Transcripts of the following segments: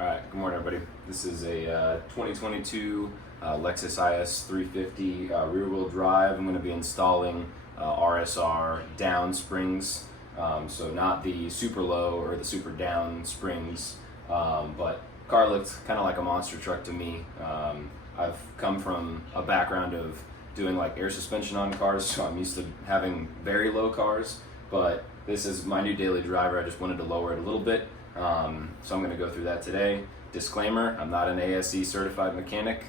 All right, good morning, everybody. This is a 2022 Lexus IS 350 rear-wheel drive. I'm going to be installing RSR down springs, so not the super low or the super down springs, but car looked kind of like a monster truck to me. I've come from a background of doing like air suspension on cars, so I'm used to having very low cars, but this is my new daily driver. I just wanted to lower it a little bit. So I'm going to go through that today. Disclaimer, I'm not an ASE certified mechanic.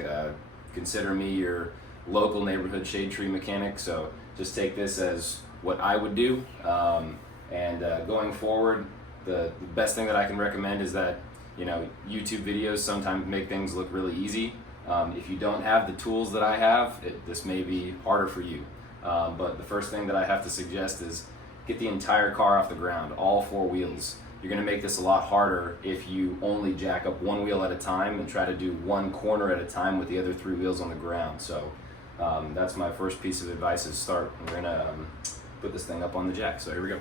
Consider me your local neighborhood shade tree mechanic, so just take this as what I would do. Going forward, the best thing that I can recommend is that, YouTube videos sometimes make things look really easy. If you don't have the tools that I have, this may be harder for you. But the first thing that I have to suggest is get the entire car off the ground, all four wheels. You're going to make this a lot harder if you only jack up one wheel at a time and try to do one corner at a time with the other three wheels on the ground. So that's my first piece of advice is start. We're going to put this thing up on the jack. So here we go.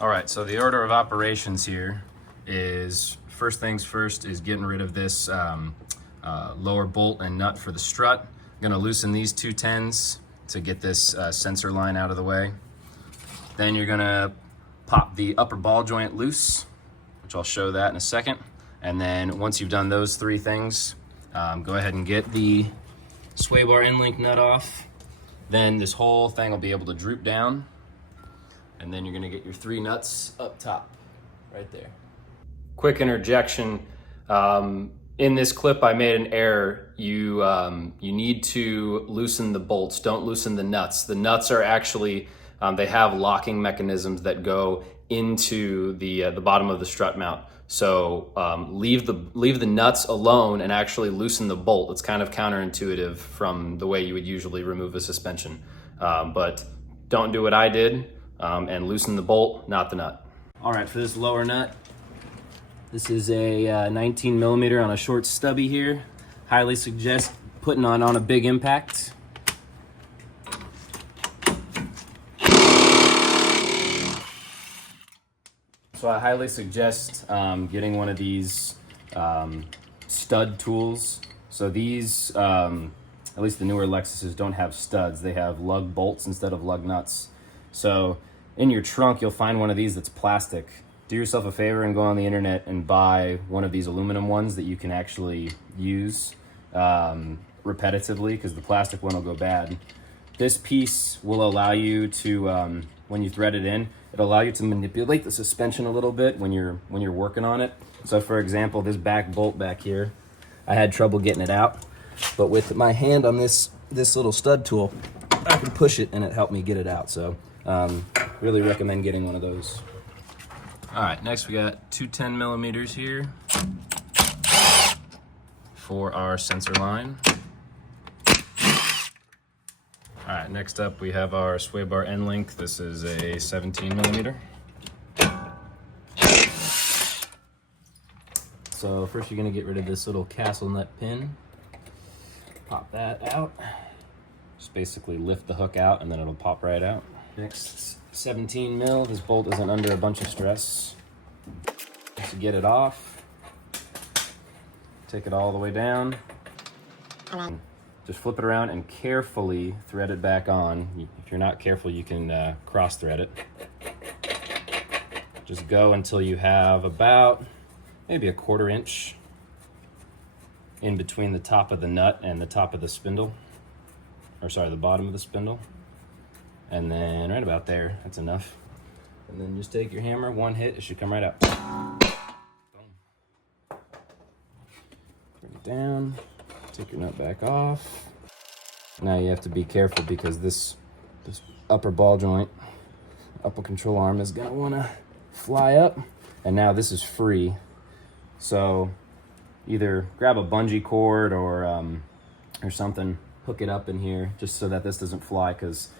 All right, so the order of operations here is first things first is getting rid of this lower bolt and nut for the strut. I'm gonna loosen these 210s to get this sensor line out of the way. Then you're gonna pop the upper ball joint loose, which I'll show that in a second. And then once you've done those three things, go ahead and get the sway bar end link nut off. Then this whole thing will be able to droop down. And then you're gonna get your three nuts up top, right there. Quick interjection. In this clip, I made an error. You need to loosen the bolts. Don't loosen the nuts. The nuts are actually, they have locking mechanisms that go into the bottom of the strut mount. So leave the nuts alone and actually loosen the bolt. It's kind of counterintuitive from the way you would usually remove a suspension. But don't do what I did and loosen the bolt, not the nut. All right, for this lower nut, this is a 19 millimeter on a short stubby here. Highly suggest putting on a big impact. So I highly suggest getting one of these stud tools. So these, at least the newer Lexuses, don't have studs. They have lug bolts instead of lug nuts. So in your trunk, you'll find one of these that's plastic. Do yourself a favor and go on the internet and buy one of these aluminum ones that you can actually use repetitively, because the plastic one will go bad. This piece will allow you to, when you thread it in, it'll allow you to manipulate the suspension a little bit when you're working on it. So for example, this back bolt back here, I had trouble getting it out, but with my hand on this little stud tool, I can push it and it helped me get it out. So really recommend getting one of those. All right, next we got 210 millimeters here for our sensor line. All right, next up we have our sway bar end link. This is a 17 millimeter. So first you're gonna get rid of this little castle nut pin. Pop that out. Just basically lift the hook out and then it'll pop right out. Next, 17 mil. This bolt isn't under a bunch of stress. To get it off, take it all the way down. Just flip it around and carefully thread it back on. If you're not careful, you can cross thread it. Just go until you have about maybe a 1/4 inch in between the top of the nut and the top of the spindle, or sorry, the bottom of the spindle. And then right about there, that's enough. And then just take your hammer, one hit, it should come right out. Boom. Bring it down, take your nut back off. Now you have to be careful because this upper ball joint, upper control arm is gonna wanna fly up. And now this is free. So either grab a bungee cord or something, hook it up in here just so that this doesn't fly, because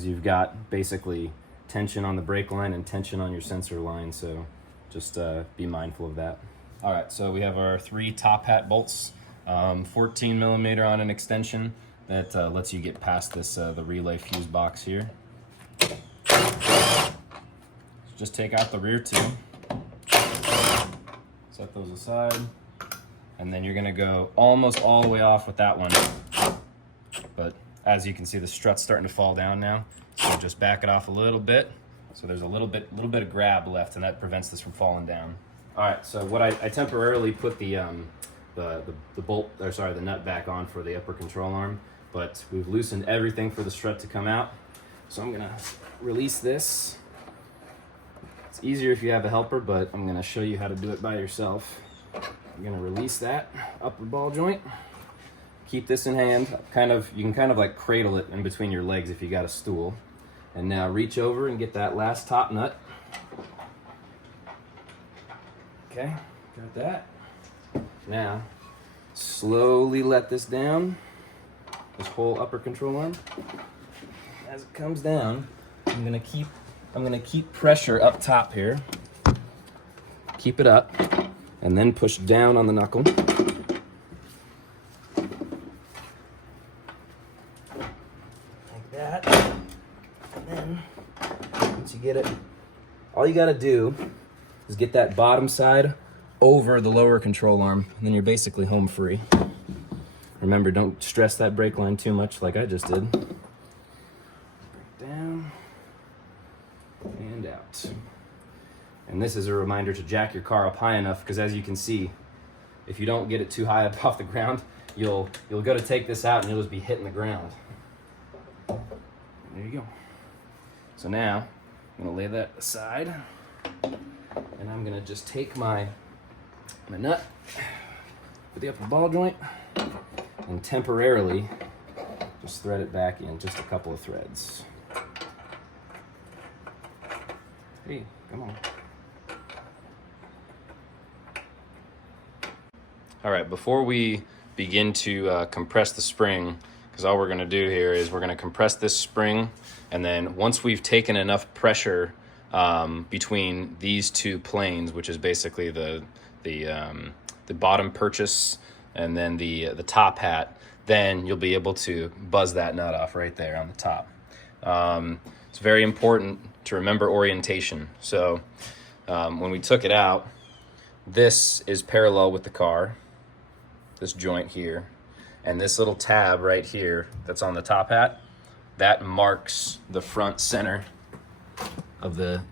you've got basically tension on the brake line and tension on your sensor line, so just be mindful of that. All right, so we have our three top hat bolts, 14 millimeter on an extension that lets you get past this the relay fuse box here. just take out the rear two, set those aside, and then you're gonna go almost all the way off with that one. But as you can see, the strut's starting to fall down now, so just back it off a little bit. So there's a little bit of grab left, and that prevents this from falling down. All right, so what I temporarily put the bolt, or sorry, the nut back on for the upper control arm, but we've loosened everything for the strut to come out. So I'm gonna release this. It's easier if you have a helper, but I'm gonna show you how to do it by yourself. I'm gonna release that upper ball joint. Keep this in hand. You can kind of like cradle it in between your legs if you got a stool. And now reach over and get that last top nut. Okay, got that. Now, slowly let this down, this whole upper control arm. As it comes down, I'm gonna keep pressure up top here. Keep it up, and then push down on the knuckle. Like that. And then, once you get it, all you gotta do is get that bottom side over the lower control arm, and then you're basically home free. Remember, don't stress that brake line too much like I just did. Brake down and out. And this is a reminder to jack your car up high enough, because as you can see, if you don't get it too high up off the ground, you'll go to take this out and you'll just be hitting the ground. There you go. So now, I'm gonna lay that aside, and I'm gonna just take my nut for the upper ball joint and temporarily just thread it back in, just a couple of threads. Hey, come on. All right, before we begin to compress the spring, because all we're gonna do here is we're gonna compress this spring, and then once we've taken enough pressure between these two planes, which is basically the bottom purchase and then the top hat, then you'll be able to buzz that nut off right there on the top. It's very important to remember orientation. So when we took it out, this is parallel with the car, this joint here, and this little tab right here that's on the top hat, that marks the front center of the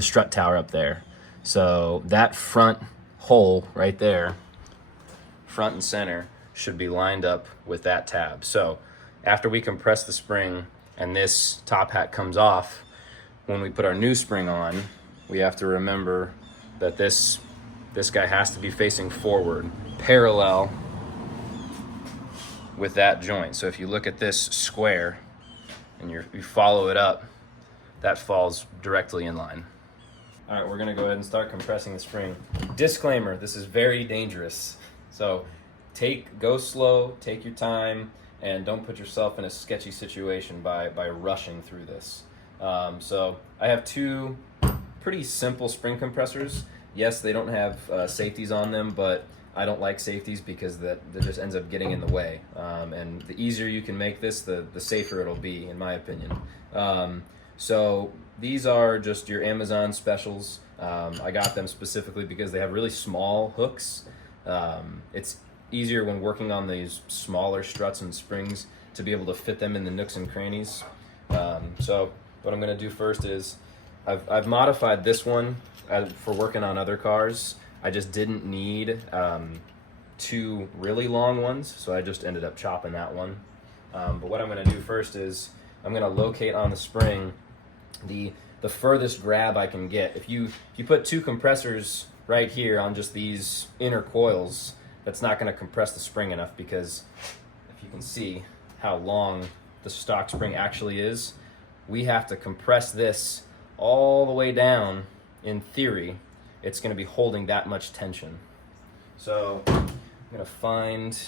strut tower up there. So that front hole right there, front and center, should be lined up with that tab. So after we compress the spring and this top hat comes off, when we put our new spring on, we have to remember that this guy has to be facing forward, parallel with that joint. So if you look at this square and you follow it up, that falls directly in line. All right, we're gonna go ahead and start compressing the spring. Disclaimer, this is very dangerous. So go slow, take your time, and don't put yourself in a sketchy situation by rushing through this. So I have two pretty simple spring compressors. Yes, they don't have safeties on them, but I don't like safeties because that just ends up getting in the way. And the easier you can make this, the safer it'll be, in my opinion. So these are just your Amazon specials. I got them specifically because they have really small hooks. It's easier when working on these smaller struts and springs to be able to fit them in the nooks and crannies. So what I'm gonna do first is I've modified this one for working on other cars. I just didn't need two really long ones, so I just ended up chopping that one. But what I'm gonna do first is I'm gonna locate on the spring the furthest grab I can get. If you put two compressors right here on just these inner coils, that's not gonna compress the spring enough, because if you can see how long the stock spring actually is, we have to compress this all the way down. In theory, it's gonna be holding that much tension. So I'm gonna find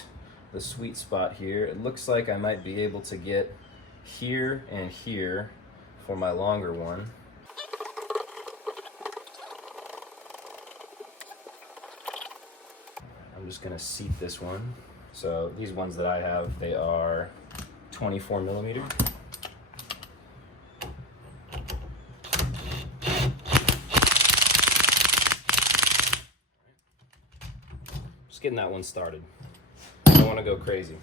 the sweet spot here. It looks like I might be able to get here and here for my longer one. I'm just gonna seat this one. So these ones that I have, they are 24 millimeter. getting that one started. Don't want to go crazy.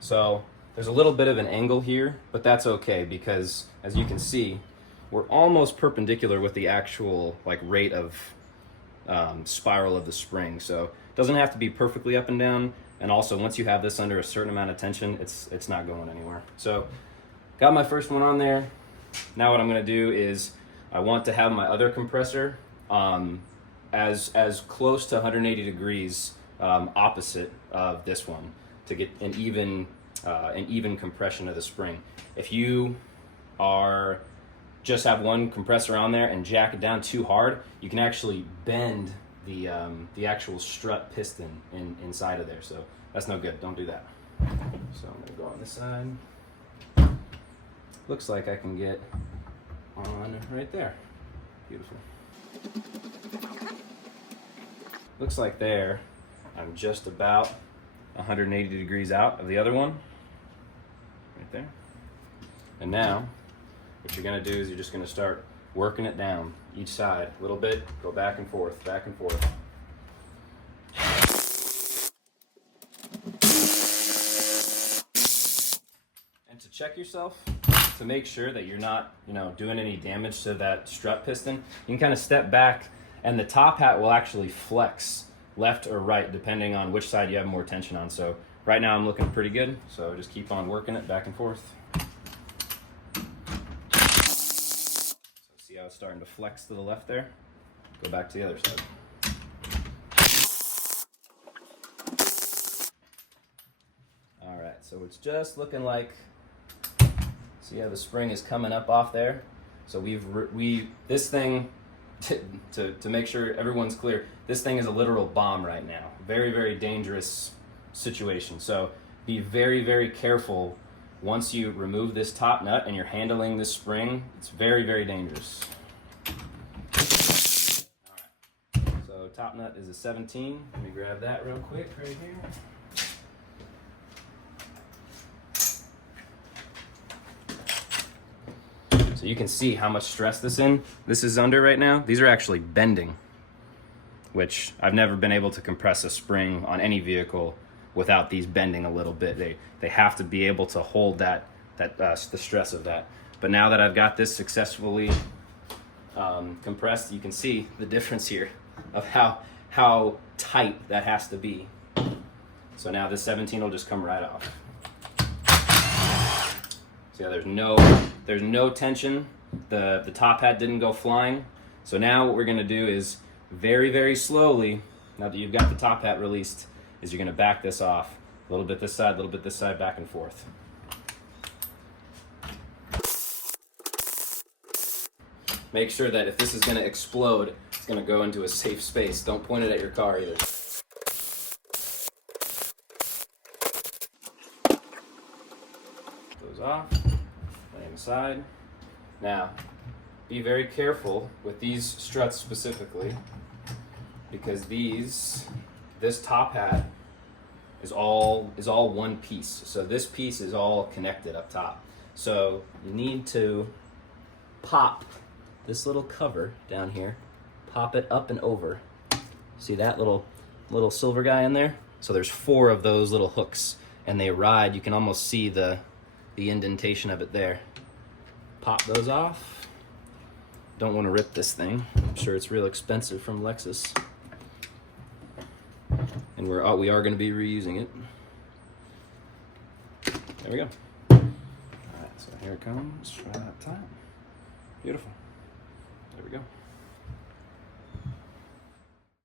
So there's a little bit of an angle here, but that's okay because as you can see, we're almost perpendicular with the actual like rate of spiral of the spring. So it doesn't have to be perfectly up and down. And also once you have this under a certain amount of tension, it's not going anywhere. So got my first one on there. Now what I'm gonna do is I want to have my other compressor as close to 180 degrees opposite of this one to get an even compression of the spring. If you are just have one compressor on there and jack it down too hard, you can actually bend the actual strut piston inside of there. So that's no good. Don't do that. So I'm gonna go on this side. Looks like I can get on right there. Beautiful. Looks like there I'm just about 180 degrees out of the other one. Right there. And now what you're gonna do is you're just gonna start working it down each side a little bit, go back and forth, back and forth. And to check yourself, to make sure that you're not, doing any damage to that strut piston, you can kind of step back and the top hat will actually flex left or right depending on which side you have more tension on. So right now I'm looking pretty good, so just keep on working it back and forth. See how it's starting to flex to the left there? Go back to the other side. All right, so it's just looking like, see how the spring is coming up off there? So this thing, to make sure everyone's clear, this thing is a literal bomb right now. Very, very dangerous situation. So be very, very careful. Once you remove this top nut and you're handling this spring, it's very, very dangerous. All right. So top nut is a 17. Let me grab that real quick right here. So you can see how much stress this is under right now. These are actually bending, which I've never been able to compress a spring on any vehicle without these bending a little bit. They have to be able to hold the stress of that. But now that I've got this successfully compressed, you can see the difference here of how tight that has to be. So now this 17 will just come right off. So yeah, there's no tension. The top hat didn't go flying. So now what we're gonna do is very, very slowly, now that you've got the top hat released, is you're gonna back this off. A little bit this side, a little bit this side, back and forth. Make sure that if this is gonna explode, it's gonna go into a safe space. Don't point it at your car either. Goes off, laying aside. Now, be very careful with these struts specifically, because this top hat is all one piece. So this piece is all connected up top. So you need to pop this little cover down here, pop it up and over. See that little silver guy in there? So there's 4 of those little hooks and they ride. You can almost see the indentation of it there. Pop those off. Don't want to rip this thing. I'm sure it's real expensive from Lexus. And we are going to be reusing it. There we go. All right, so here it comes right up top. Beautiful. There we go.